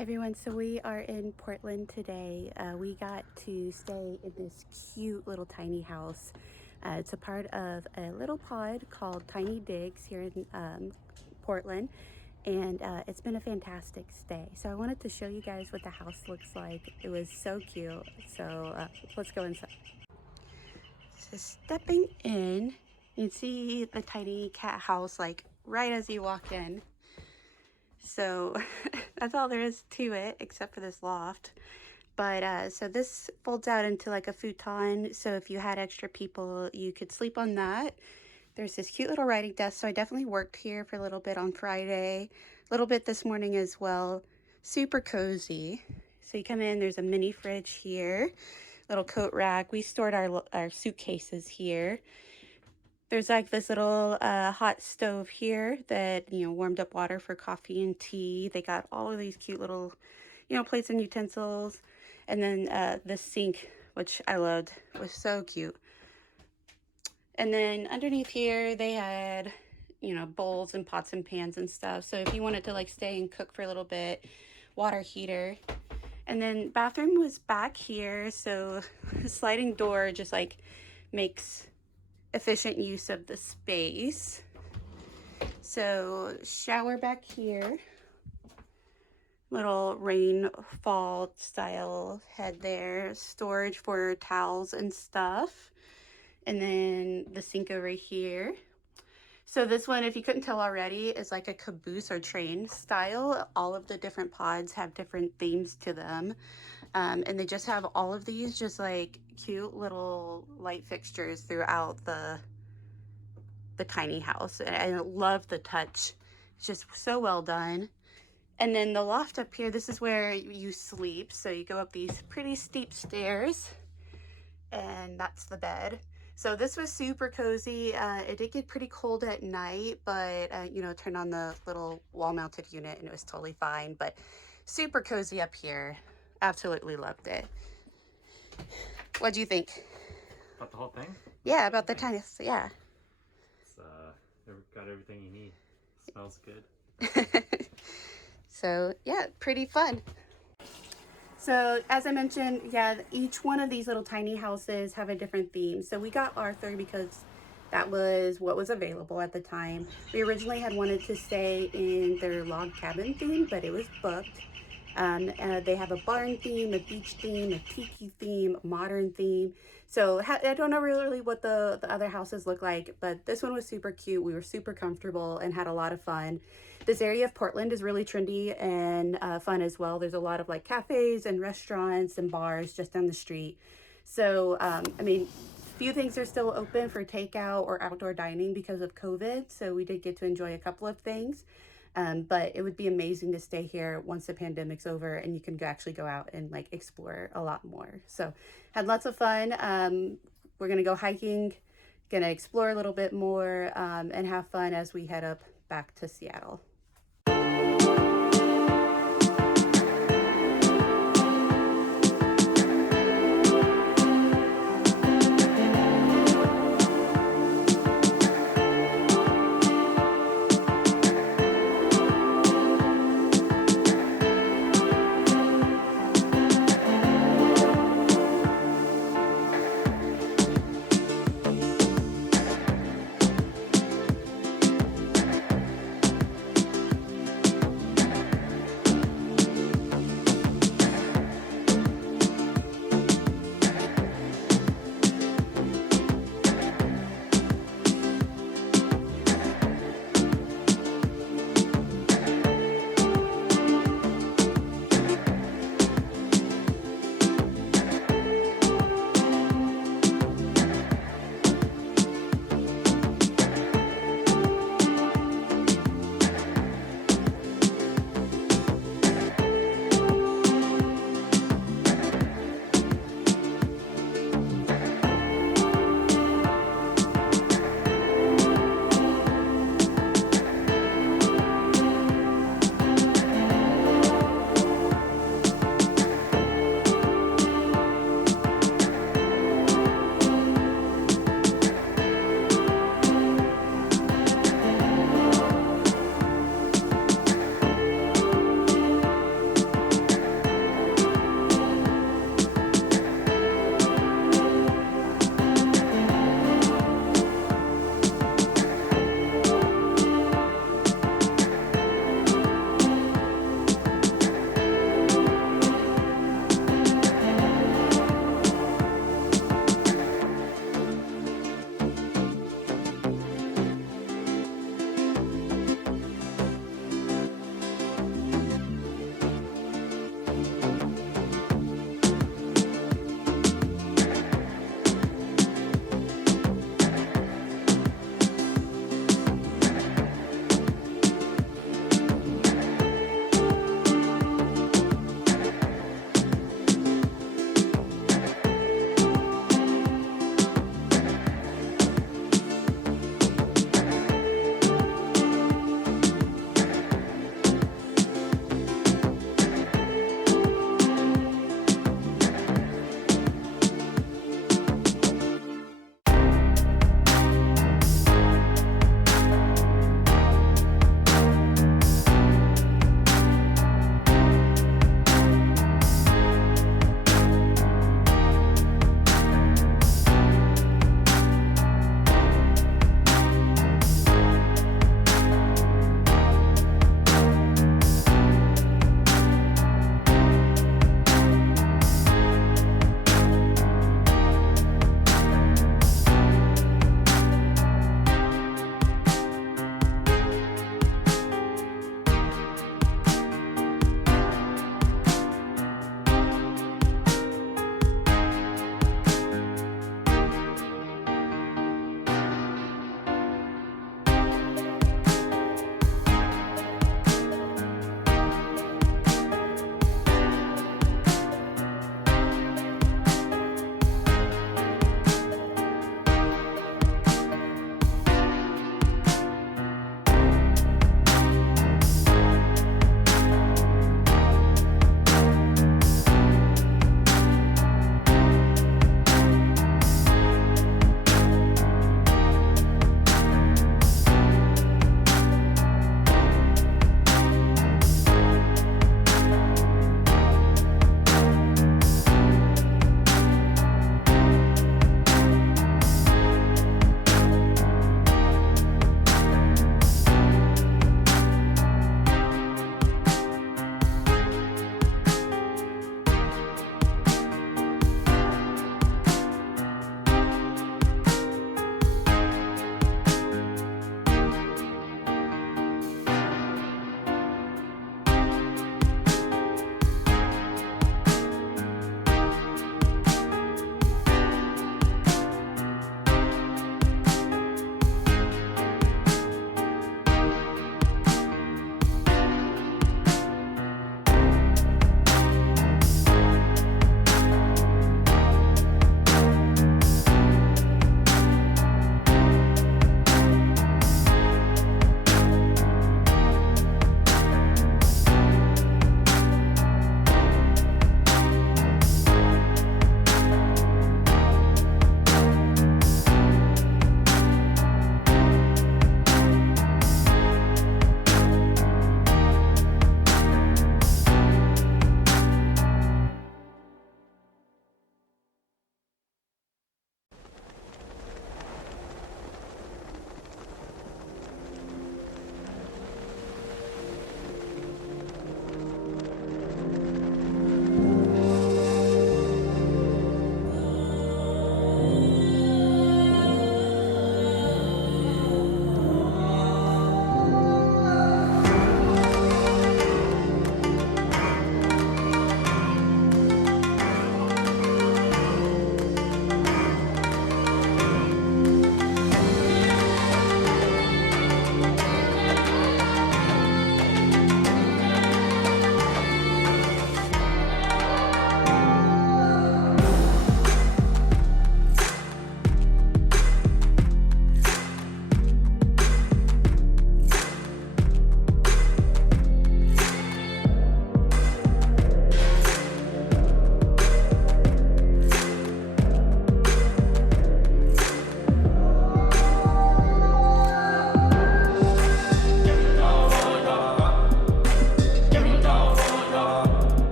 Hi everyone, so we are in Portland today. We got to stay in this cute little tiny house. It's a part of a little pod called Tiny Digs here in Portland, and it's been a fantastic stay. So I wanted to show you guys what the house looks like. It was so cute. So let's go inside. So stepping in, you can see the tiny cat house like right as you walk in. So that's all there is to it, except for this loft. But so this folds out into like a futon. So if you had extra people, you could sleep on that. There's this cute little writing desk. So I definitely worked here for a little bit on Friday, a little bit this morning as well. Super cozy. So you come in, there's a mini fridge here, little coat rack. We stored our suitcases here. There's like this little hot stove here that, warmed up water for coffee and tea. They got all of these cute little, plates and utensils. And then the sink, which I loved, was so cute. And then underneath here, they had, bowls and pots and pans and stuff. So if you wanted to like stay and cook for a little bit, water heater. And then bathroom was back here. So sliding door just like makes efficient use of the space. So shower back here, little rainfall style head there, storage for towels and stuff, and then the sink over here. So this one, if you couldn't tell already, is like a caboose or train style. All of the different pods have different themes to them. And they just have all of these just like cute little light fixtures throughout the tiny house. And I love the touch. It's just so well done. And then the loft up here, this is where you sleep. So you go up these pretty steep stairs, and that's the bed. So this was super cozy. It did get pretty cold at night, but turned on the little wall-mounted unit and it was totally fine. But super cozy up here. Absolutely loved it. What do you think? About the whole thing? Yeah, about the tiny, yeah. It's got everything you need. Smells good. So yeah, pretty fun. So as I mentioned, yeah, each one of these little tiny houses have a different theme. So we got Arthur because that was what was available at the time. We originally had wanted to stay in their log cabin theme, but it was booked. They have a barn theme, a beach theme, a tiki theme, a modern theme. So I don't know really what the other houses look like, but this one was super cute. We were super comfortable and had a lot of fun. This area of Portland is really trendy and fun as well. There's a lot of like cafes and restaurants and bars just down the street. So, I mean, few things are still open for takeout or outdoor dining because of COVID. So we did get to enjoy a couple of things. But it would be amazing to stay here once the pandemic's over and you can actually go out and like explore a lot more. So had lots of fun. We're going to go hiking, going to explore a little bit more and have fun as we head up back to Seattle.